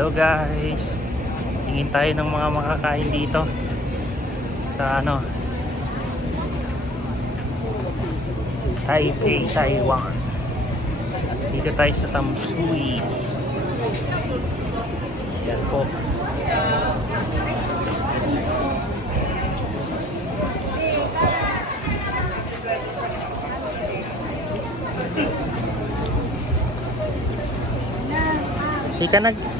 Hello guys. Tingin tayo ng mga makakain dito. Sa ano? Taipei, Taiwan. Dito tayo sa Tamsui. Yan po. Ika nag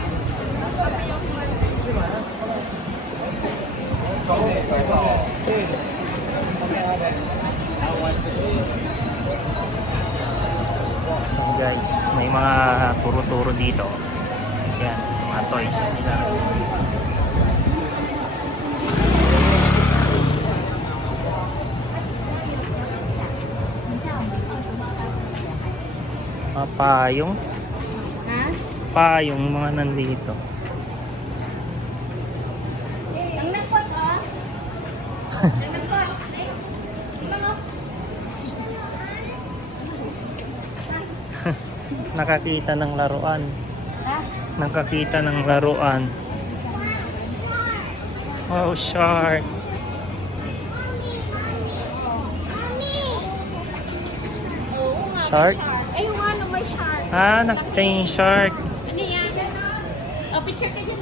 guys, may mga turo-turo dito. Yan, mga toys nila. Mga payong. Ha? Payong mga nandito. Nakakita ng laruan. Ha? Nakakita ng laruan. Oh, shark. Shark? Ay, nga, no, may shark. Ah, nakita yung shark. Ano yan? Oh, picture ka dyan.